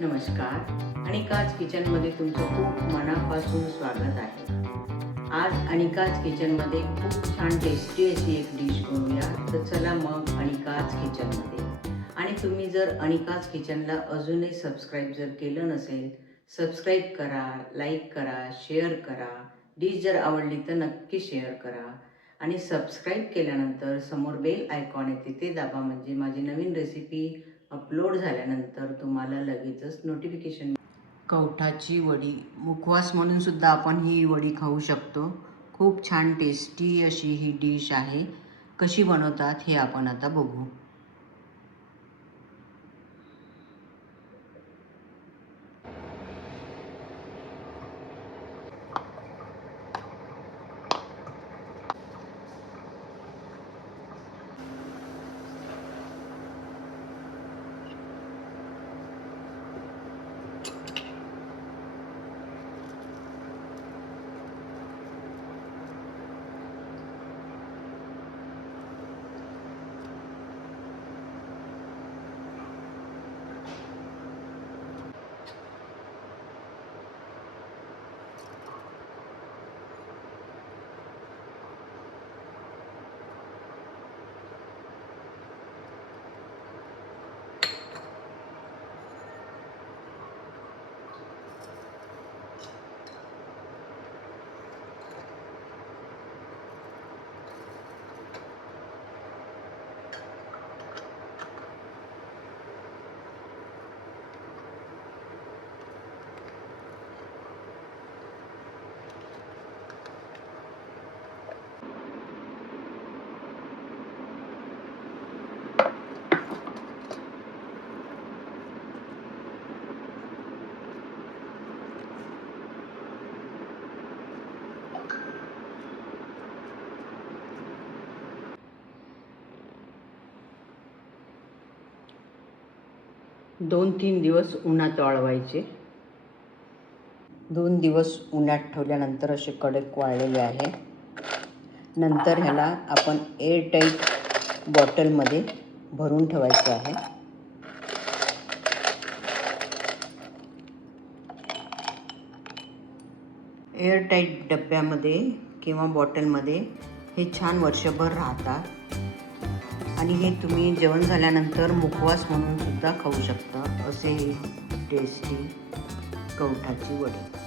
नमस्कार. अनिकाज किचनमध्ये तुमचं खूप मनापासून स्वागत आहे. आज अनिकाज किचनमध्ये खूप छान टेस्टी अशी एक डिश बनवूया. तर चला मग अनिकाज किचनमध्ये. आणि तुम्ही जर अनिकाज किचनला अजूनही सबस्क्राईब जर केलं नसेल, सबस्क्राईब करा, लाईक करा, शेअर करा. डिश जर आवडली तर नक्की शेअर करा. आणि सबस्क्राईब केल्यानंतर समोर बेल आयकॉन येते ते दाबा, म्हणजे माझी नवीन रेसिपी अपलोड झाल्यानंतर तुम्हाला लगेचच नोटिफिकेशन. कवठाची वडी मुखवास म्हणून सुद्धा आपण ही वडी खाऊ शकतो. खूप छान टेस्टी अशी ही डिश आहे. कशी बनवतात हे आपण आता बघू. दोन 3 दिवस उन्हात वाळवायचे. 2 दिवस उन्हात ठेवल्यानंतर असे कडक वाळलेले आहे. नंतर ह्याला आपण एअरटाईट बॉटलमध्ये भरून ठेवायचं आहे. एअरटाईट डब्यामध्ये किंवा बॉटलमध्ये हे छान वर्षभर राहतात. आणि हे तुम्ही जेवण झाल्यानंतर मुखवास म्हणून सुद्धा खाऊ शकता. असे टेस्टी कवठाची वडी.